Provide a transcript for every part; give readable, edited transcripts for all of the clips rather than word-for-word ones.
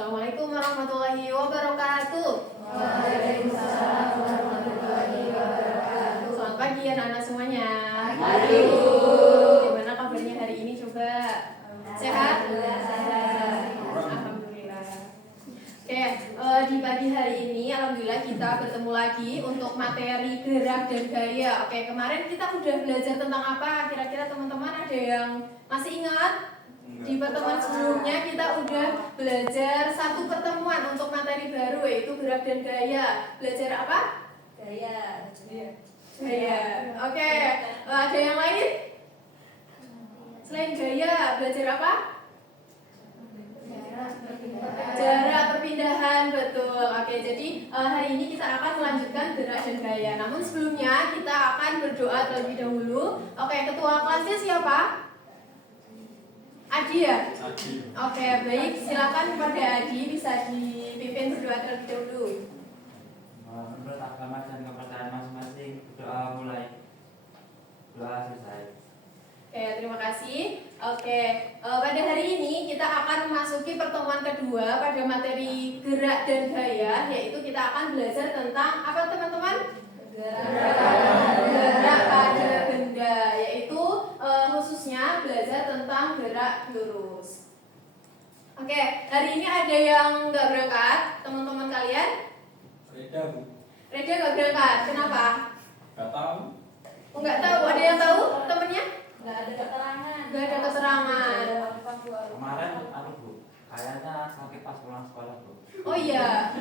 Assalamualaikum warahmatullahi wabarakatuh. Waalaikumsalam warahmatullahi wabarakatuh. Selamat pagi anak-anak semuanya. Pagi, Bu. Gimana kabarnya hari ini coba? Sehat? Alhamdulillah. Oke, di pagi hari ini alhamdulillah kita bertemu lagi untuk materi gerak dan gaya. Oke, kemarin kita udah belajar tentang apa? Kira-kira teman-teman ada yang masih ingat? Di pertemuan sebelumnya kita udah belajar satu pertemuan untuk materi baru, yaitu gerak dan gaya. Belajar apa? Gaya. Gaya. Oke, ada yang lain? Selain gaya, belajar apa? Jarak perpindahan, betul. Oke, jadi hari ini kita akan melanjutkan gerak dan gaya. Namun sebelumnya kita akan berdoa terlebih dahulu. Oke, ketua kelasnya siapa? Adi ya? Adi. Oke, baik. Silakan kepada Adi bisa dipimpin berdoa terlebih dahulu. Menurut agama dan kepercayaan masing-masing, doa mulai, doa selesai. Oke, terima kasih. Oke, pada hari ini kita akan memasuki pertemuan kedua pada materi gerak dan gaya, yaitu kita akan belajar tentang apa teman-teman? Gerak pada benda, yaitu khususnya belajar tentang gerak lurus. Oke, hari ini ada yang nggak berangkat, teman-teman kalian? Reda, Bu. Reda nggak berangkat, kenapa? Gak tahu. Oh, nggak tahu, ada yang tahu temennya? Nggak ada keterangan. Nggak ada keterangan. Kemarin, Bu, kayaknya sakit pas pulang sekolah, Bu. Oh iya,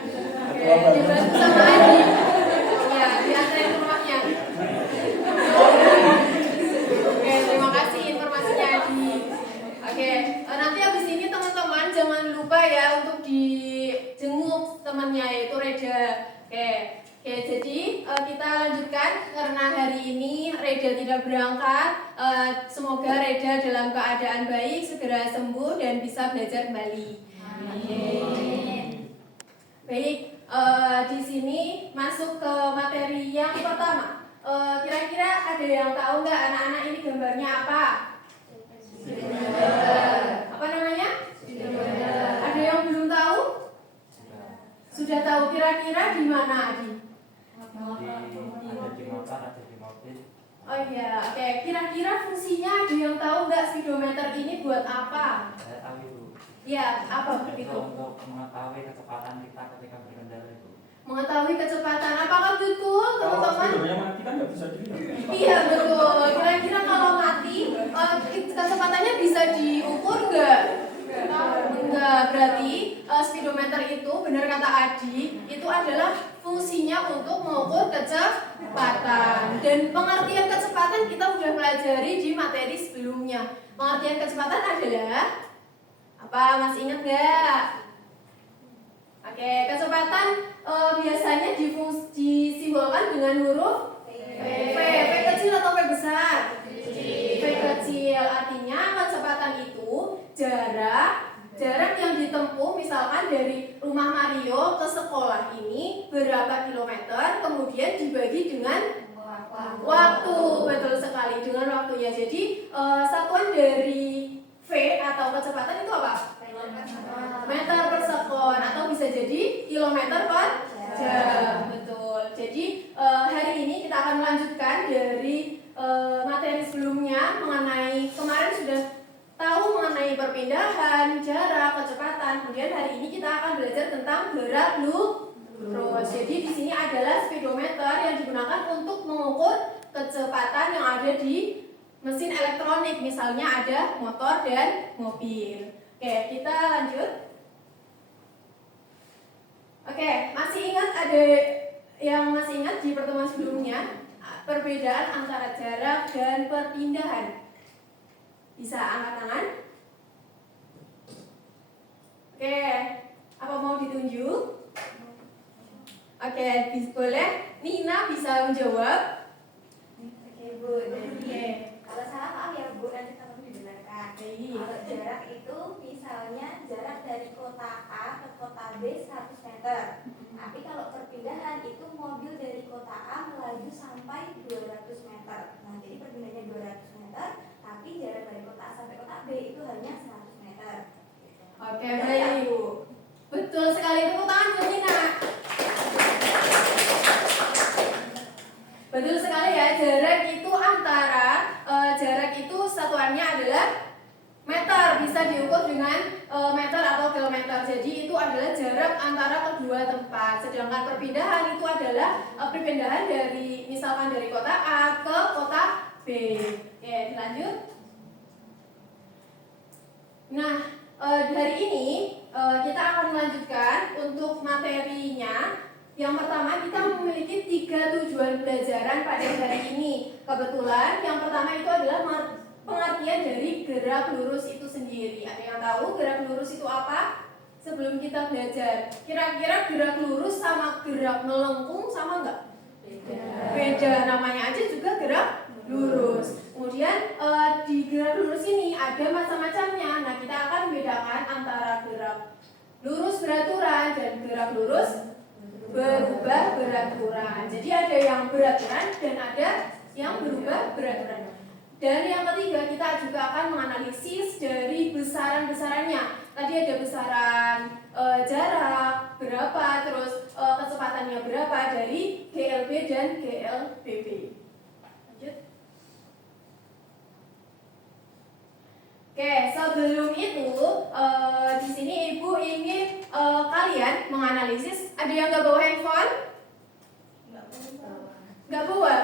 oke, dibantu sama Adi. Ya, diantarin ke rumahnya. Oke, terima kasih informasinya Adi. Oke, nanti habis ini teman-teman jangan lupa ya untuk dijenguk temannya yaitu Reda. Oke, jadi kita lanjutkan karena hari ini Reda tidak berangkat. Semoga Reda dalam keadaan baik, segera sembuh dan bisa belajar kembali. Amin. Baik, di sini masuk ke materi yang pertama. Kira-kira ada yang tahu nggak anak-anak ini gambarnya apa? Apa namanya? Ada yang belum tahu? Sudah tahu kira-kira di mana Adi? Ada di motor, ada di mobil. Oh iya, oke. Kira-kira fungsinya ada yang tahu nggak speedometer ini buat apa? Saya tahu, Bu. Ya, apa Itu itu? untuk mengetahui kecepatan kita ketika berkendara, Bu. Mengetahui kecepatan. Apakah betul, Kalau teman-teman? videonya mati kan nggak bisa dilihat. Iya betul. Kira-kira kalau mati, kecepatannya bisa diukur nggak? Enggak. Berarti speedometer itu, benar kata Adi, itu adalah fungsinya untuk mengukur kecepatan. Dan pengertian kecepatan kita sudah pelajari di materi sebelumnya. Pengertian kecepatan adalah apa? Masih ingat nggak? Oke, kecepatan biasanya disimbolkan dengan huruf V. V kecil atau V besar? V kecil. Artinya kecepatan itu jarak yang ditempuh, misalkan dari rumah Mario ke sekolah ini berapa kilometer, kemudian dibagi dengan waktu. Betul sekali, dengan waktunya. Jadi satuan dari V atau kecepatan itu apa? Meter per sekon, atau bisa jadi kilometer per jam. Betul. Jadi hari ini kita akan melanjutkan dari materi sebelumnya mengenai, kemarin sudah tahu mengenai perpindahan, jarak, kecepatan. Kemudian hari ini kita akan belajar tentang gerak lurus. Jadi di sini adalah speedometer yang digunakan untuk mengukur kecepatan yang ada di mesin elektronik. Misalnya ada motor dan mobil. Oke, kita lanjut. Oke, masih ingat, ada yang masih ingat di pertemuan sebelumnya perbedaan antara jarak dan perpindahan? Bisa angkat tangan. Oke, apa mau ditunjuk? Oke, boleh. Nina bisa menjawab. Oke, Bu. Jadi kalau salah maaf ya, Bu, nanti tolong dibenarkan. Kalau jarak itu misalnya jarak dari kota A ke kota B 100 meter. Tapi kalau perpindahan itu mobil dari kota A melaju sampai 200 meter. Nah, jadi perpindahannya 200 meter, tapi jarak dari kota A sampai kota B itu hanya 100 meter. Oke, baik. Betul sekali, tepuk tangan buat Nina. Betul sekali ya, jarak itu jarak itu satuannya adalah meter, bisa diukur dengan meter atau kilometer. Jadi itu adalah jarak antara kedua tempat. Sedangkan perpindahan itu adalah perpindahan dari misalkan dari kota A ke kota B. Oke, dilanjut. Nah, hari ini kita akan melanjutkan untuk materinya. Yang pertama, kita memiliki 3 tujuan pelajaran pada hari ini. Kebetulan yang pertama itu adalah pengertian dari gerak lurus itu sendiri. Ada yang tahu gerak lurus itu apa? Sebelum kita belajar, kira-kira gerak lurus sama gerak melengkung sama enggak? Beda, namanya aja juga gerak lurus. Kemudian di gerak lurus ini ada macam-macamnya. Nah, kita akan membedakan antara gerak lurus beraturan dan gerak lurus berubah beraturan. Jadi ada yang beraturan dan ada yang berubah beraturan. Dan yang ketiga, kita juga akan menganalisis dari besaran-besarannya. Tadi ada besaran jarak berapa, terus kecepatannya berapa dari GLB dan GLBB. Lanjut. Oke, sebelum itu di sini Ibu ingin kalian menganalisis. Ada yang nggak bawa handphone? Nggak bawa.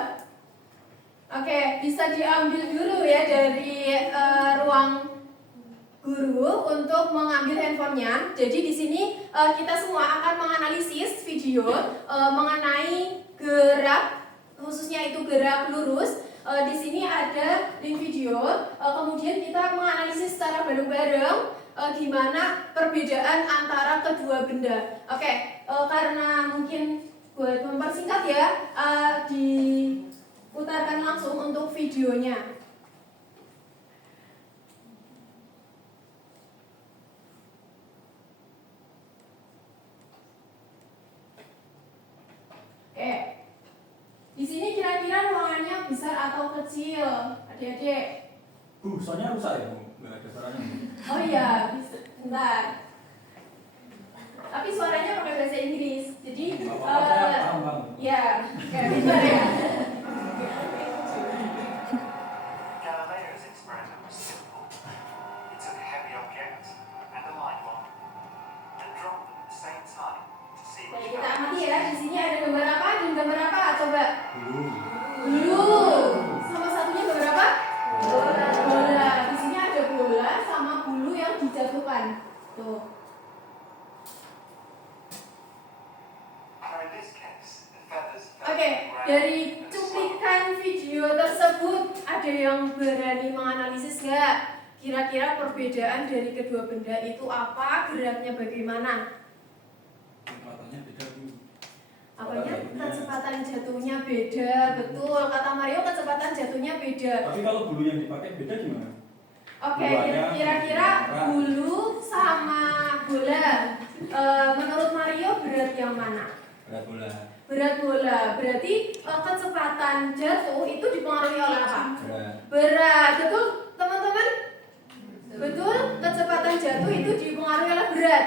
Oke, bisa diambil dulu ya dari ruang guru untuk mengambil handphonenya. Jadi di sini kita semua akan menganalisis video mengenai gerak, khususnya itu gerak lurus. Di sini ada link video. Kemudian kita menganalisis secara bareng-bareng gimana perbedaan antara kedua benda. Oke, karena mungkin buat mempersingkat ya, diputarkan langsung untuk videonya. Oke, di sini kira-kira ruangannya besar atau kecil, adik-adik? Soalnya rusak ya, nggak ada suaranya. Oh iya, bisa. Bentar. Tapi suaranya pakai bahasa Inggris, jadi ya, kayak bentar ya. Galileo's experiment was simple. He took a heavy object and a light one and dropped them at the same time to see Oke, which kita fell. amati ya. Di sini ada gambar apa dan gambar apa? Coba. Bulu. Sama satunya gambar apa? Bola. Di sini ada bola sama bulu yang dijatuhkan. Tuh. Now in this case, the feathers fell Oke, to the ground dari and swung. cuplikan video tersebut ada yang berani menganalisis nggak? Kira-kira perbedaan dari kedua benda itu apa? Geraknya bagaimana? Kecepatannya beda Bu. Apanya? Kecepatan jatuhnya beda, betul. Kata Mario kecepatan jatuhnya beda. Tapi kalau bulu yang dipakai beda gimana? Oke, kira-kira bulu sama bola. Menurut Mario berat yang mana? Berat bola. Berat bola. Berarti kecepatan jatuh itu dipengaruhi oleh apa? Berat. Berat. Betul, teman-teman? Betul, kecepatan jatuh itu dipengaruhi oleh berat.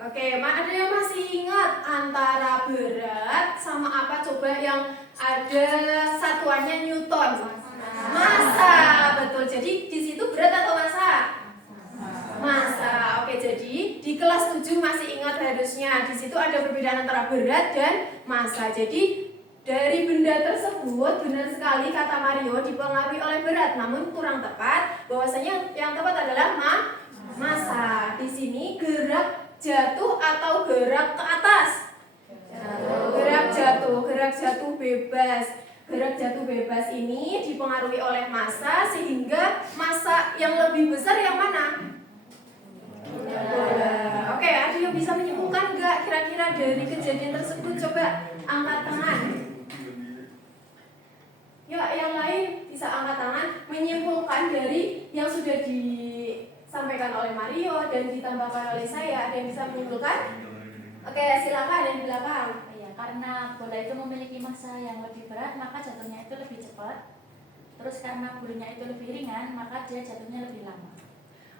Oke, ada yang masih ingat antara berat sama apa coba yang ada satuannya Newton? Massa, betul. Jadi di situ berat atau massa? Massa. Oke, jadi di kelas 7 masih ingat harusnya di situ ada perbedaan antara berat dan massa. Jadi dari benda tersebut benar sekali kata Mario dipengaruhi oleh berat, namun kurang tepat. Bahwasanya yang tepat adalah massa. Di sini gerak jatuh atau gerak ke atas? Gerak jatuh bebas. Gerak jatuh bebas ini dipengaruhi oleh massa, sehingga massa yang lebih besar yang mana? Bola. Oke, ada yang bisa menyimpulkan nggak kira-kira dari kejadian tersebut? Coba angkat tangan. Ya, yang lain bisa angkat tangan menyimpulkan dari yang sudah disampaikan oleh Mario dan ditambahkan oleh saya. Ada yang bisa menyimpulkan? Oke, silakan ada di belakang. Ya, karena bola itu memiliki massa yang lebih berat, maka jatuhnya itu lebih cepat. Terus karena bulunya itu lebih ringan, maka dia jatuhnya lebih lama.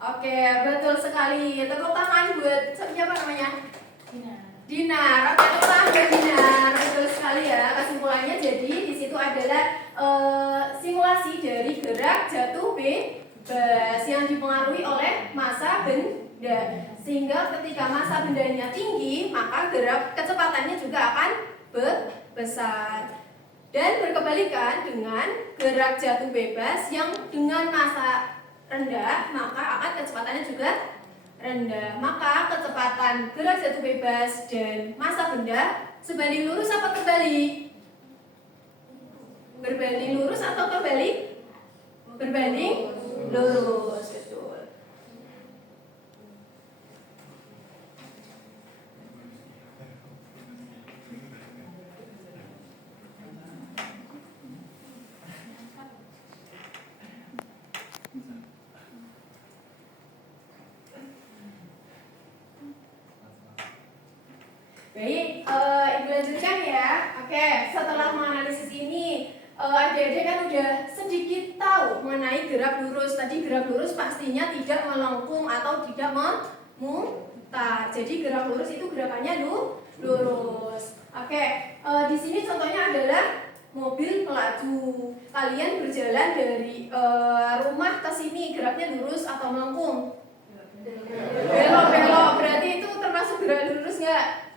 Oke, betul sekali. Tepuk tangan buat siapa namanya? Dinar. Dinar. Oke, tepuk tangan buat Dinar. Betul sekali ya. Kesimpulannya jadi di situ adalah simulasi dari gerak jatuh bebas yang dipengaruhi oleh massa benda. Sehingga ketika massa bendanya tinggi, maka gerak kecepatannya juga akan besar. Dan berkebalikan dengan gerak jatuh bebas yang dengan massa rendah, maka akan kecepatannya juga rendah. Maka kecepatan gerak jatuh bebas dan massa benda sebanding lurus apa terbalik? Berbanding lurus atau terbalik? Berbanding lurus, betul. Baik, Ibu lanjutkan ya. Oke, setelah menganalisis ini, adik-adik kan udah sedikit tahu mengenai gerak lurus. Tadi gerak lurus pastinya tidak melengkung atau tidak memutar. Jadi gerak lurus itu gerakannya lurus. Oke, di sini contohnya adalah mobil pelaju. Kalian berjalan dari rumah ke sini, geraknya lurus atau melengkung? Belok, berarti itu termasuk gerak lurus nggak?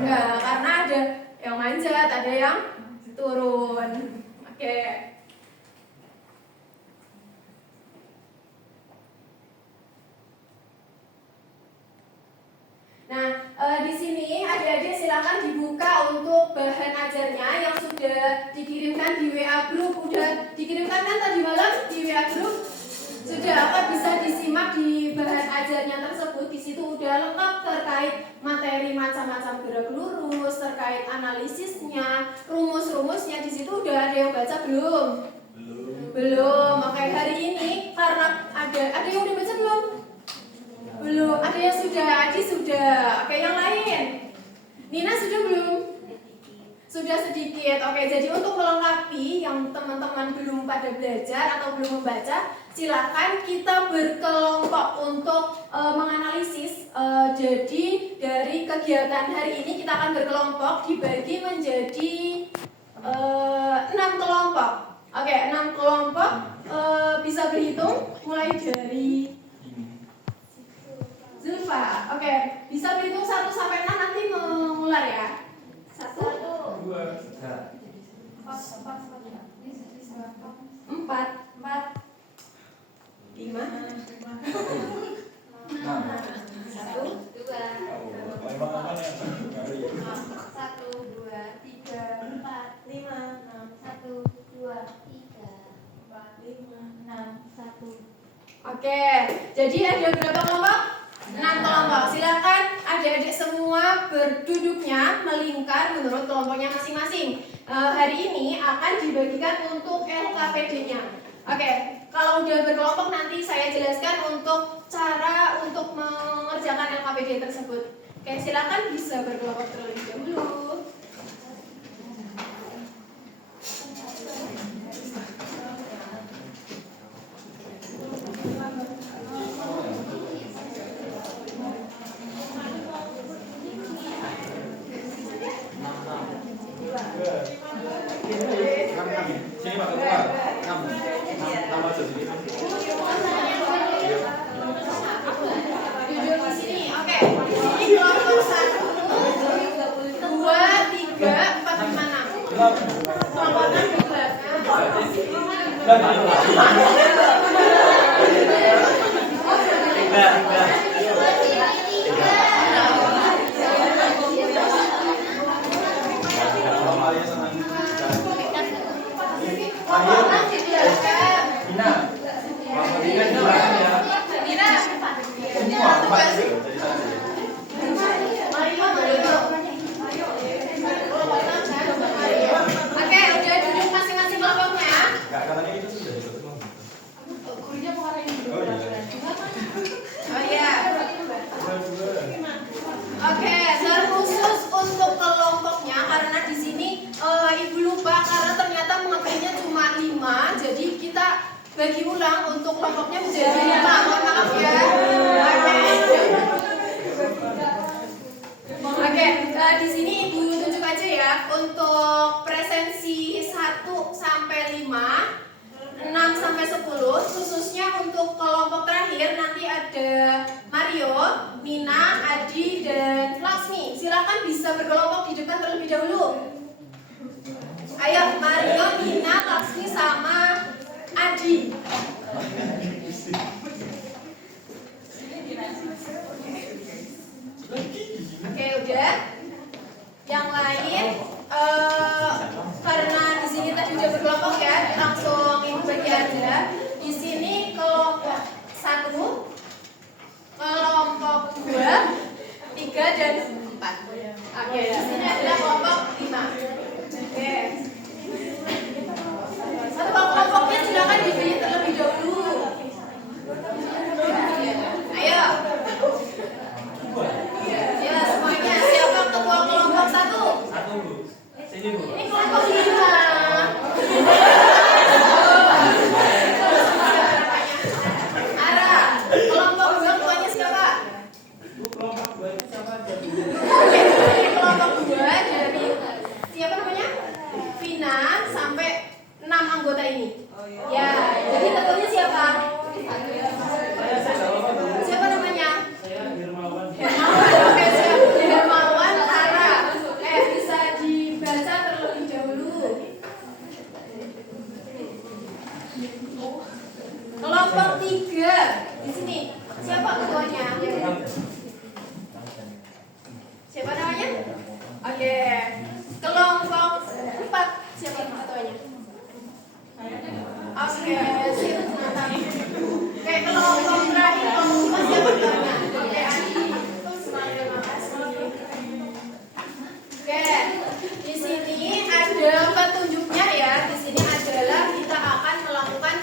Enggak, karena ada yang manjat, ada yang turun. Oke. Nah, di sini adik-adik silakan dibuka untuk bahan ajarnya yang sudah dikirimkan di WA group. Udah dikirimkan kan tadi malam di WA group? Sudah, apa bisa disimak di bahan ajarnya tersebut. Di situ udah lengkap terkait materi macam-macam gerak lurus, terkait analisisnya, rumus-rumusnya. Di situ udah ada yang baca belum? Belum. Oke, hari ini karena ada yang udah baca belum? Belum. Ada yang sudah, Adi sudah. Oke, yang lain? Nina sudah belum? Sudah sedikit. Oke, jadi untuk melengkapi yang teman-teman belum pada belajar atau belum membaca, silakan kita berkelompok untuk menganalisis. Jadi dari kegiatan hari ini kita akan berkelompok dibagi menjadi 6 kelompok. Oke, 6 kelompok. Bisa berhitung mulai dari Zulfa. Oke, bisa berhitung 1 sampai 6 nanti mengular ya. 1, 2, 3, 4, 5, 1. Oke, jadi ada berapa kelompok? 6 kelompok. Silakan adik-adik semua berduduknya melingkar menurut kelompoknya masing-masing. Hari ini akan dibagikan untuk LKPD-nya. Oke, kalau udah berkelompok nanti saya jelaskan untuk cara untuk mengerjakan LKPD tersebut. Oke, silakan bisa berkelompok terlebih dahulu. Sini Pak Ketua. 6 aja sini. Duduk di sini. Oke. Ini kelompok 1, 2, 3, 4, 5, 6. Kelompok 6 di Oke, udah duduk masing-masing kelompoknya. Katanya itu sudah Gurunya mau ngarahin dulu. Oh, iya. Oh iya. Oke, terkhusus untuk kelompoknya karena di sini Ibu lupa karena ternyata mengapainnya cuma 5, jadi kita bagi ulang untuk kelompoknya menjadi 5. Mohon maaf ya. Oke, di sini Ibu tunjuk aja ya untuk presensi 1 sampai 5, 6 sampai 10, khususnya untuk kelompok terakhir nanti ada Mario, Mina, Adi, dan Laksmi. Silakan bisa berkelompok di depan terlebih dahulu. Ayo, Mario, Mina, Laksmi, sama Adi. Oke, udah. Yang lain, karena di sini tadi udah berkelompok ya, langsung Ibu bagi aja. Di sini kelompok 1, kelompok 2, 3, dan 4. Oke, di sini adalah kelompok 5. Oke. Satu kelompoknya silakan dipilih terlebih dahulu. Ayo. Ya, semuanya. Siapa ketua kelompok 1? Satu Bu. Sini Bu. Ini kelompok 5. Ara, kelompok 2 ketuanya siapa? Bu, kelompok 2 itu siapa aja Bu? Oke, kelompok 2 dari siapa namanya? Vina sampai 6 anggota ini. Ya, jadi ketuanya siapa? Siapa namanya? Saya Hermawan. Hermawan. Oke, siap. Hermawan Ara. Bisa dibaca terlebih dahulu. Kelompok 3 di sini. Siapa ketuanya? Siapa namanya? Oke. Kelompok 4 siapa ketuanya? Oke, sip, mantap. Oke, kelompok terakhir kelompok 5 siapa ketuanya? Oke, Adi. Terima kasih. Oke, di sini ada petunjuknya ya. Di sini adalah kita akan melakukan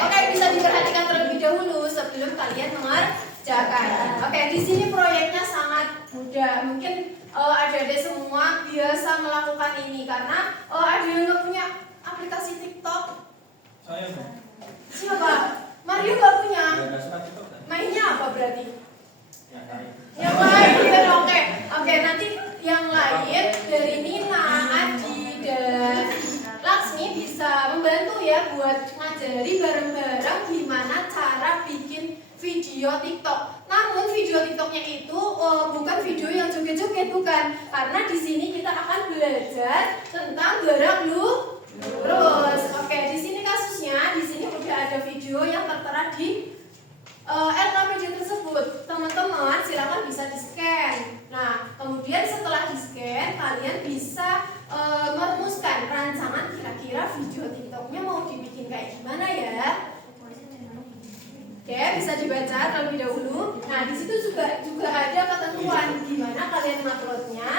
Oke, bisa diperhatikan terlebih dahulu sebelum kalian mengerjakan. Oke, di sini proyeknya sangat mudah. Mungkin adik-adik semua biasa melakukan ini karena ada yang nggak punya aplikasi TikTok. Saya Bu. Siapa? Mario nggak punya. Nggak suka TikTok kan? Mainnya apa berarti? Ya, baik. Yang lain gitu. Oke, nanti yang lain dari Nina, Adi, dan Laksmi bisa membantu ya buat ngajari bareng-bareng gimana cara bikin video TikTok. Namun video TikToknya itu bukan video yang joget-joget, bukan. Karena di sini kita akan belajar tentang gerak lurus. Oke, di sini kasusnya, di sini udah ada video yang tertera di LKPD tersebut. Teman-teman silakan bisa di-scan. Nah, kemudian setelah di-scan, kalian bisa merumuskan rancangan kira-kira video TikToknya mau dibikin kayak gimana ya. Oke, bisa dibaca terlebih dahulu. Nah, di situ juga ada ketentuan gimana kalian uploadnya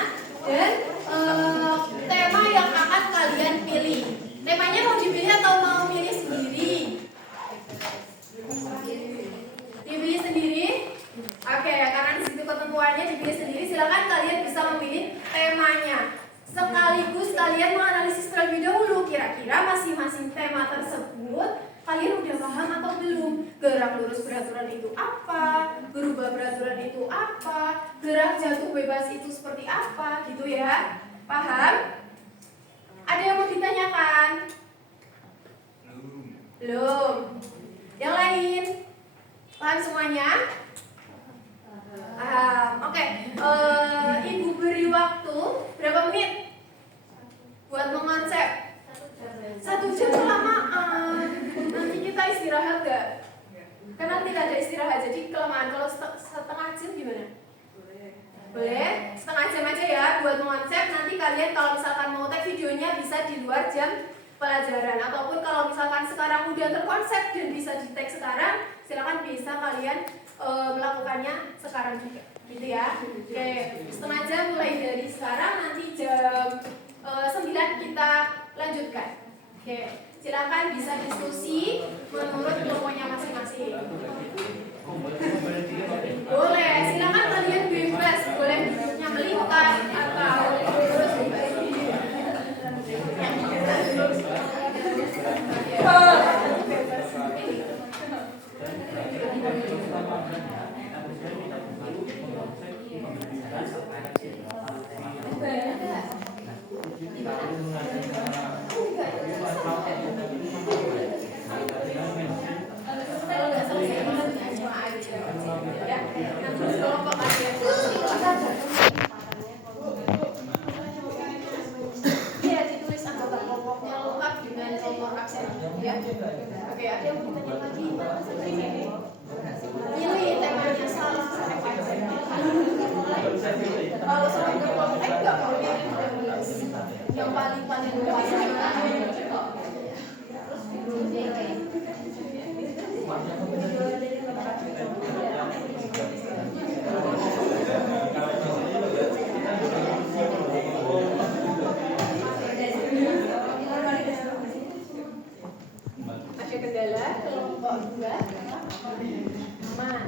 dan tema yang akan kalian pilih. Temanya mau dipilih atau mau milih sendiri? Dipilih sendiri? Oke, karena di situ ketentuannya dipilih sendiri, silakan kalian bisa memilih temanya. Sekaligus kalian menganalisis terlebih dahulu kira-kira masing-masing tema tersebut kalian udah paham atau belum? Gerak lurus beraturan itu apa? Berubah beraturan itu apa? Gerak jatuh bebas itu seperti apa? Gitu ya. Paham? Ada yang mau ditanyakan? Belum. Yang lain? Paham semuanya? Oke. Ibu beri waktu berapa menit buat mengonsep? 1 jam kelamaan. Nanti kita istirahat gak? Karena tidak ada istirahat, jadi kelamaan. Kalau setengah jam gimana? Boleh? Setengah jam aja ya buat mengonsep. Nanti kalian kalau misalkan mau tag videonya bisa di luar jam pelajaran. Ataupun kalau misalkan sekarang udah terkonsep dan bisa di tag sekarang, silakan bisa kalian melakukannya sekarang juga. Gitu ya. Oke, setengah jam mulai dari sekarang, nanti jam 9 kita lanjutkan. Oke, silakan bisa diskusi menurut kelompoknya masing-masing. Boleh, silakan kalian bebas, boleh duduknya melingkar atau lurus bebas. Kalau soal enggak mau yang paling luas. Ada kendala kelompok 2 aman.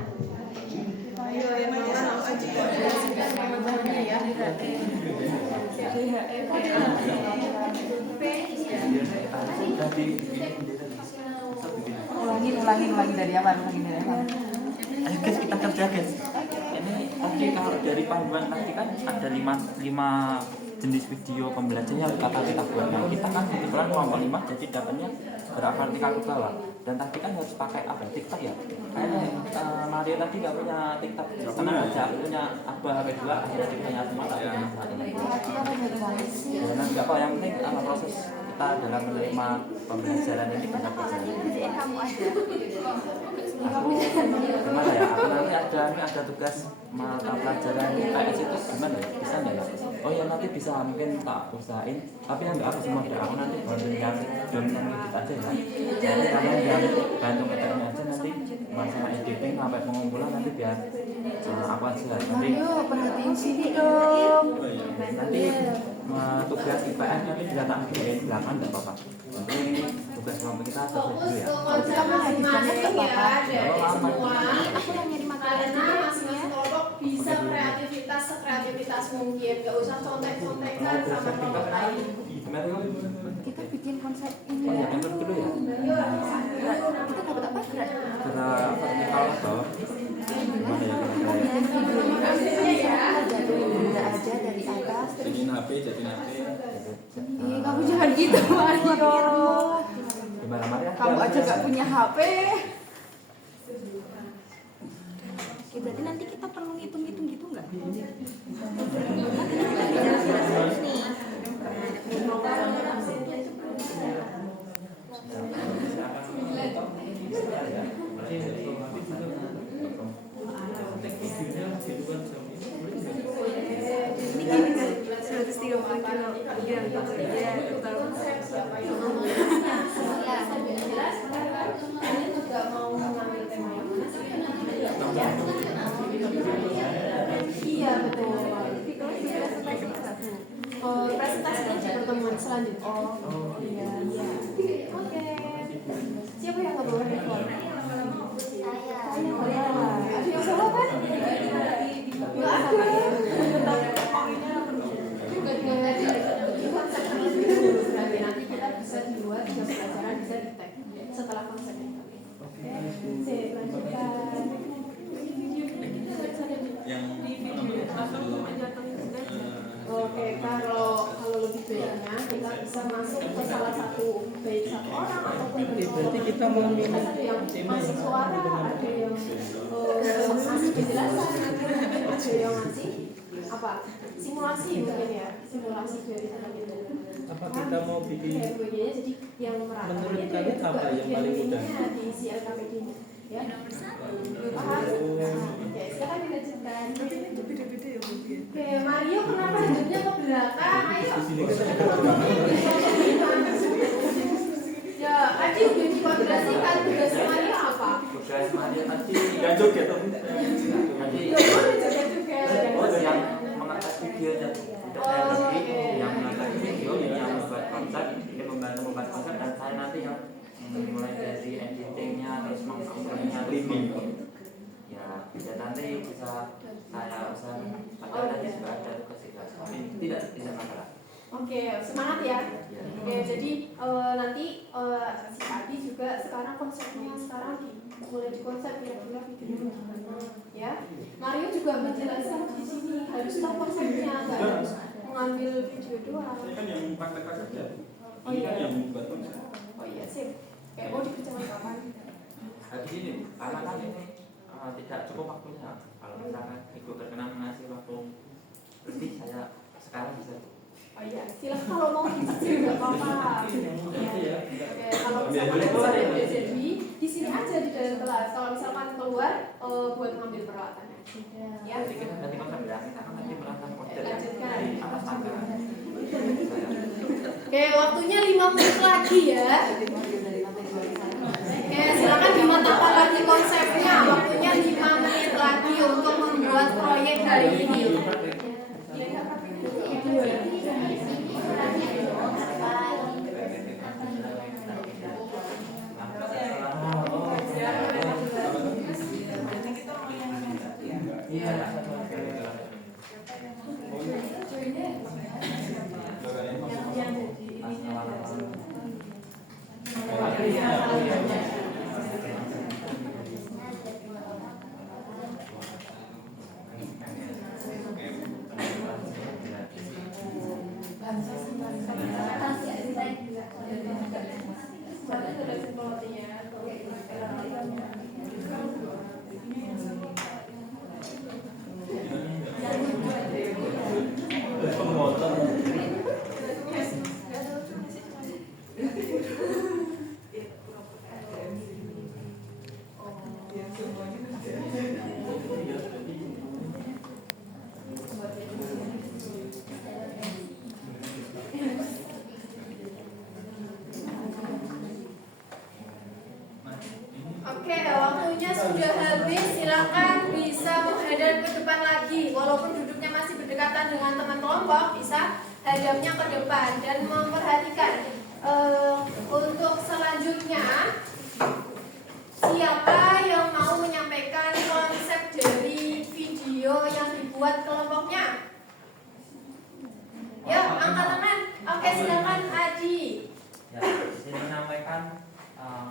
Ayo yang mana langsung dikoordinasikan teman-temannya ya. Ulangin dari awal. Ayo guys, kita kerja guys. Ini oke, kalau dari panduan tadi kan ada 5 jenis video pembelajaran yang kata kita buat. Nah, kita kan kebetulan kelompok 5 jadi dapatnya gerak vertikal ke bawah. Dan tadi kan harus pakai apa? TikTok ya. Kayaknya Mario tadi nggak punya TikTok. Tenang aja, aku punya Abah HP 2, akhirnya punya semua tapi nah, nggak apa, yang penting proses kita dalam menerima pembelajaran ini benar-benar. Kamu aja. Aku gimana ya? Aku nanti ada tugas mata pelajaran IPS itu gimana ya? Bisa nggak ya? Oh ya nanti bisa, mungkin tak usahain. Tapi yang nggak apa semua deh. Aku nanti bantu yang dominan gitu aja ya. Jadi kalian yang bantu ngeteknya aja nanti masalah editing sampai pengumpulan nanti biar apa aja. Nanti Perhatiin sini dong. nanti tugas IPS nanti bisa tak bikin belakang nggak apa-apa. Nanti tugas kelompok kita selesai dulu Fokus ya. ke konsep masing-masing ya dari semua. Aku yang nyari makanan. Karena masing-masing kelompok bisa sekreativitas mungkin, gak usah contek-contekan sama kelompok lain. Kita bikin konsep ini. Oh ya, yang dulu ya. Kita dapat apa? Gerak vertikal ke bawah. Gimana ya kira-kira ya? Hasilnya ya. Jatuhin benda aja dari atas. Jadiin HP. Ih, kamu jangan gitu, Mario. Gimana Maria? Kamu aja gak punya HP. Oke, berarti nanti kita perlu ngitung-ngitung gitu nggak? Ini kan 130 kilo yang siapa yang jelas kalian juga mau mengambil tema yang mana sih? Iya betul. Presentasinya di pertemuan selanjutnya. Oh iya. Oke. Siapa yang nggak bawa handphone? Saya. Ada yang salah kan? Nggak ada. Konsep dulu berarti nanti kita bisa di luar jam pelajaran bisa di tag setelah konsepnya. Oke, lanjutkan. Oke, kalau lebih baiknya kita bisa masuk ke salah satu, baik satu orang ataupun berarti kita mau ada yang masih suara, ada yang masih penjelasan, ada yang masih apa simulasi mungkin ya, simulasi dari itu. Apa kita mau bikin? Jadi yang merata Menurut kalian apa yang paling mudah? di si LKPD ini, ya. Paham? Oke, silakan dilanjutkan. Oke, Mario kenapa hidupnya ke belakang? Ayo. Ya, Adi udah dikoordinasikan tugas Mario apa? Tugas Maria tadi Gak joget tuh. tadi Ya, boleh joget juga. yang mengangkat video dan yang mengangkat video, ini yang membuat konsep, ini membuat konsep, dan saya nanti yang mulai dari editingnya terus menguploadnya ya nanti bisa saya usaha padahal tadi sudah ada tugas tapi tidak masalah. Oke, semangat ya. Oke, jadi nanti si Adi juga sekarang konsepnya mulai dikonsep kira-kira videonya gimana ya. Mario juga menjelaskan di sini harus tahu konsepnya, nggak harus mengambil video doang. Saya kan yang praktek saja. Oh iya. Yang membuat konsep. Oh iya sip. Kayak mau dikerjakan kapan? Jadi ini karena kan ini tidak cukup waktunya. Kalau misalkan Ibu berkenan mengasih waktu lebih, saya sekarang bisa. Oh iya, silakan kalau mau dicicil nggak apa-apa. Ya. Oke, kalau misalkan keluar ya jadi di sini aja di dalam kelas. Kalau misalkan keluar buat ngambil peralatan aja. Ya. Nanti kita ganti konsep ya, kita kan nanti Oke, waktunya 5 menit lagi ya. Oke, silakan dimantapkan lagi konsepnya. Waktunya 5 menit lagi untuk membuat proyek hari ini. Oke, waktunya sudah habis. Silakan bisa menghadap ke depan lagi. Walaupun duduknya masih berdekatan dengan teman kelompok, bisa hadapnya ke depan dan memperhatikan. Untuk selanjutnya, siapa yang mau menyampaikan konsep dari video yang dibuat kelompoknya? Ya, angkat tangan. Oke, silakan Adi. Ya, saya menyampaikan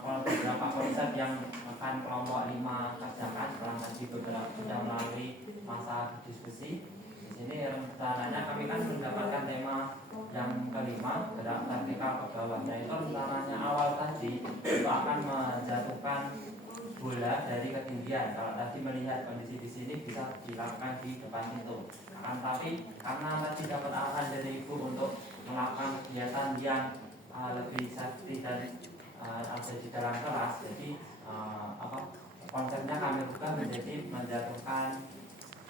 beberapa konsep yang akan kelompok 5 kerjakan setelah tadi beberapa sudah melalui masa diskusi. Di sini rencananya kami kan mendapatkan tema yang kelima, gerak vertikal ke bawah. Yaitu rencananya awal tadi itu akan menjatuhkan bola dari ketinggian. Kalau tadi melihat kondisi di sini bisa dilakukan di depan pintu. Akan tapi karena tadi dapat arahan dari ibu untuk melakukan kegiatan yang lebih safety dan ada di dalam kelas, jadi konsepnya kami buka menjadi menjatuhkan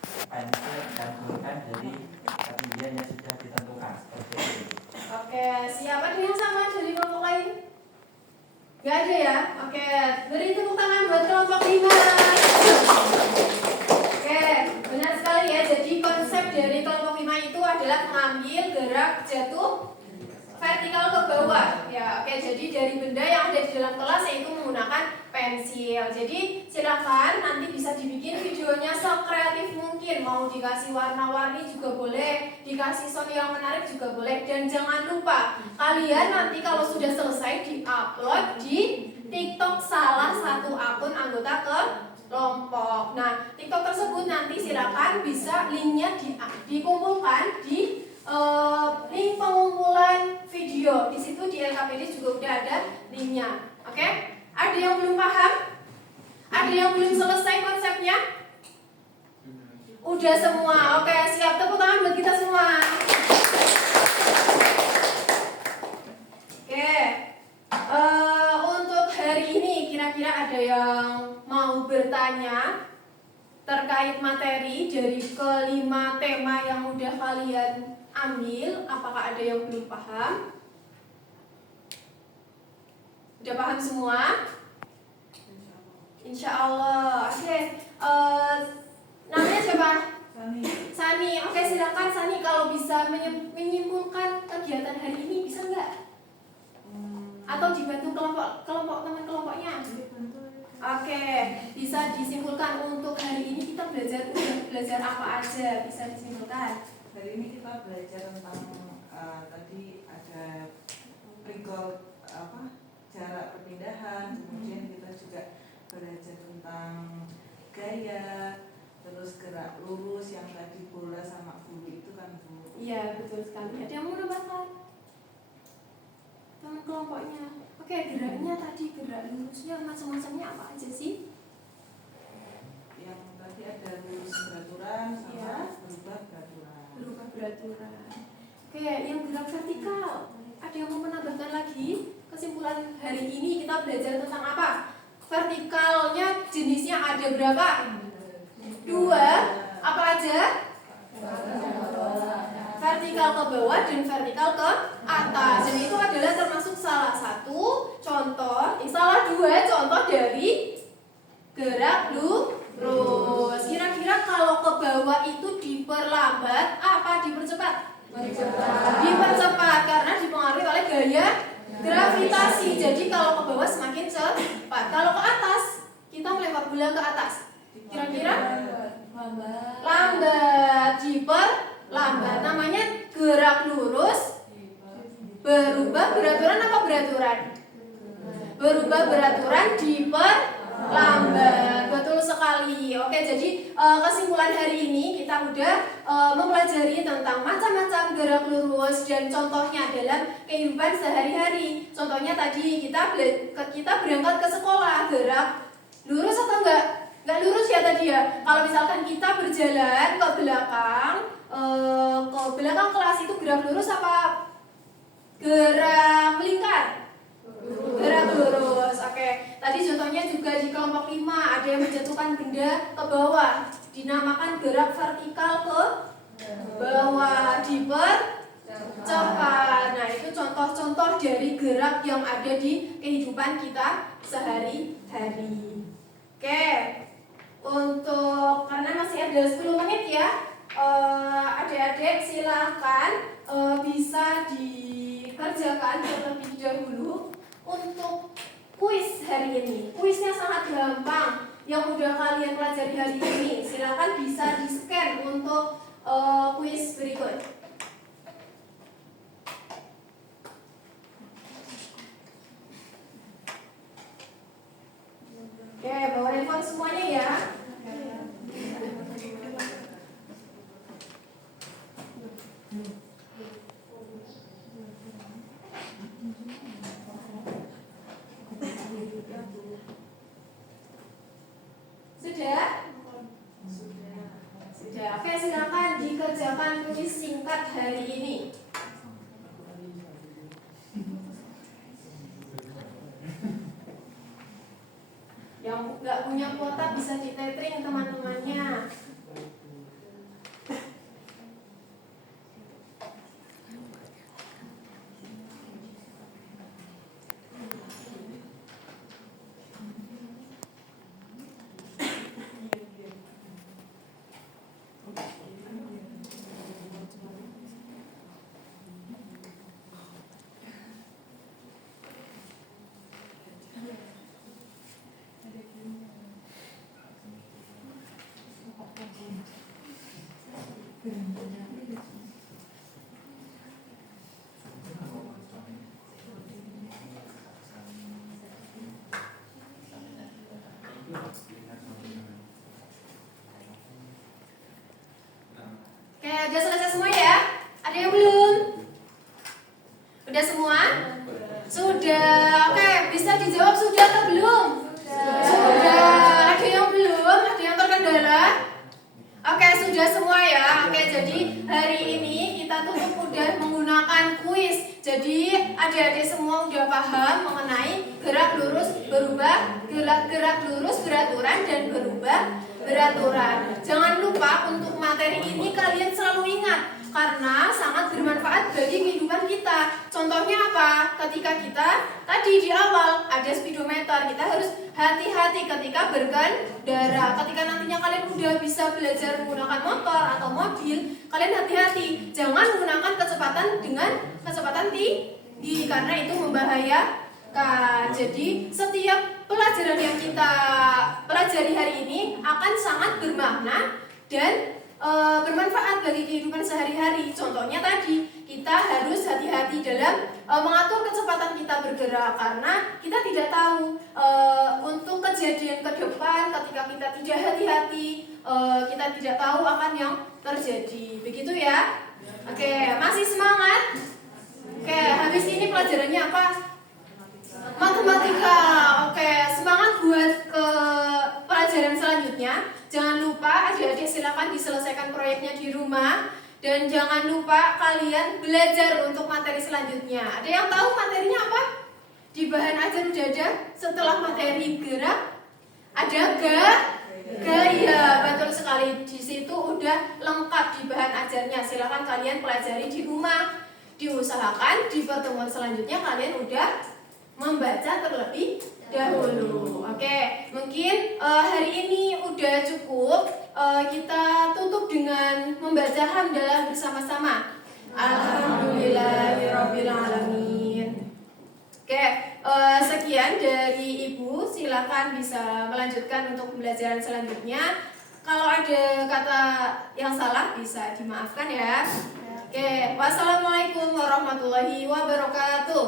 pensil dan pulpen dari ketinggian yang sudah ditentukan seperti itu. Oke, siapa yang sama dari kelompok lain? Gak ada ya? Oke, beri tepuk tangan buat kelompok 5. Oke, benar sekali ya. Jadi konsep dari kelompok 5 itu adalah mengambil gerak jatuh vertikal ke bawah. Ya, oke. Jadi dari benda yang ada di dalam kelas yaitu menggunakan pensil. Jadi silakan nanti bisa dibikin videonya sekreatif mungkin. Mau dikasih warna-warni juga boleh, dikasih sound yang menarik juga boleh. Dan jangan lupa kalian nanti kalau sudah selesai di-upload di TikTok salah satu akun anggota kelompok. Nah, TikTok tersebut nanti silakan bisa linknya dikumpulkan di link pengumpulan video. Di situ di LKPD juga udah ada linknya. Oke? Ada yang belum paham? Ada yang belum selesai konsepnya? Udah semua. Oke, siap. Tepuk tangan buat kita semua. Oke. Untuk hari ini kira-kira ada yang mau bertanya terkait materi dari kelima tema yang udah kalian ambil? Apakah ada yang belum paham? Udah paham semua? Insya Allah. Oke. Namanya siapa? Sani. Oke, silakan Sani, kalau bisa menyimpulkan kegiatan hari ini bisa nggak? Atau dibantu kelompok teman kelompoknya? Oke, bisa disimpulkan untuk hari ini kita belajar apa aja? Bisa disimpulkan. Hari ini kita belajar tentang tadi ada recall jarak perpindahan, kemudian kita juga belajar tentang gaya, terus gerak lurus yang tadi bola sama bulu itu kan Bu. Iya, betul sekali. Ada yang mau nambahkan? Teman kelompoknya. Oke, geraknya tadi gerak lurusnya macam-macamnya apa aja sih? Yang tadi ada lurus beraturan sama berubah beraturan. Berubah beraturan. Oke, yang gerak vertikal. Ada yang mau menambahkan lagi? Kesimpulan hari ini kita belajar tentang apa? Vertikalnya jenisnya ada berapa? 2. Apa aja? Vertikal ke ke bawah dan vertikal ke atas. Dan itu adalah termasuk salah satu contoh, salah dua contoh dari gerak lurus. Kira-kira kalau ke bawah itu diperlambat apa dipercepat? Dipercepat karena dipengaruhi oleh gaya gravitasi. Jadi kalau ke bawah semakin cepat. Kalau ke atas, kita melempar bola ke atas. Kira-kira lambat, diperlambat. Namanya gerak lurus berubah beraturan apa beraturan? Berubah beraturan diperlambat. Betul sekali. Oke, jadi kesimpulan hari ini kita udah mempelajari tentang macam-macam gerak lurus dan contohnya dalam kehidupan sehari-hari. Contohnya tadi kita berangkat ke sekolah, gerak lurus atau enggak? Enggak lurus ya tadi ya. Kalau misalkan kita berjalan ke belakang kelas itu gerak lurus apa gerak melingkar? Gerak lurus. Oke. Tadi contohnya juga di kelompok 5 ada yang menjatuhkan benda ke bawah, dinamakan gerak vertikal ke bawah, dipercepat. Nah, itu contoh-contoh dari gerak yang ada di kehidupan kita sehari-hari. Oke. Karena masih ada 10 menit ya, adik-adik silakan bisa dikerjakan terlebih dahulu untuk kuis hari ini. Kuisnya sangat gampang. Yang udah kalian pelajari hari ini, silakan bisa di-scan untuk kuis berikut. Oke, bawa handphone semuanya ya. Sudah? Sudah. Oke, silakan dikerjakan kuis singkat hari ini. Yang nggak punya kuota bisa di-tethering teman-temannya. Oke, udah selesai semua ya? Ada yang belum? Udah semua? Sudah. Oke, bisa dijawab sudah atau belum? Sudah. Ada yang belum? Ada yang terkendala? Oke, sudah semua ya. Oke, jadi hari ini kita tuh udah menggunakan kuis. Jadi adik-adik semua udah paham mengenai gerak lurus berubah, gerak lurus beraturan dan berubah beraturan. Jangan lupa untuk materi ini kalian selalu ingat karena sangat bermanfaat bagi kehidupan kita. Contohnya apa? Ketika kita tadi di awal ada speedometer, kita harus hati-hati ketika berkendara. Ketika nantinya kalian udah bisa belajar menggunakan motor atau mobil, kalian hati-hati, jangan menggunakan kecepatan dengan kecepatan tinggi karena itu membahayakan. Jadi setiap pelajaran yang kita pelajari hari ini akan sangat bermakna dan bermanfaat bagi kehidupan sehari-hari. Contohnya tadi, kita harus hati-hati dalam mengatur kecepatan kita bergerak karena kita tidak tahu untuk kejadian ke depan ketika kita tidak hati-hati, kita tidak tahu akan yang terjadi. Begitu ya? Oke, masih semangat? Oke, habis ini pelajarannya apa? Matematika. Oke, semangat buat ke pelajaran selanjutnya. Jangan lupa adik-adik silakan diselesaikan proyeknya di rumah dan jangan lupa kalian belajar untuk materi selanjutnya. Ada yang tahu materinya apa? Di bahan ajar udah ada setelah materi gerak ada Gaya, betul sekali. Di situ udah lengkap di bahan ajarnya. Silakan kalian pelajari di rumah. Diusahakan di pertemuan selanjutnya kalian udah membaca terlebih dahulu. Oke, mungkin hari ini udah cukup. Kita tutup dengan membaca hamdalah bersama-sama. Alhamdulillahirabbil alamin. Oke, sekian dari Ibu. Silakan bisa melanjutkan untuk pembelajaran selanjutnya. Kalau ada kata yang salah bisa dimaafkan ya. Oke, wassalamualaikum warahmatullahi wabarakatuh.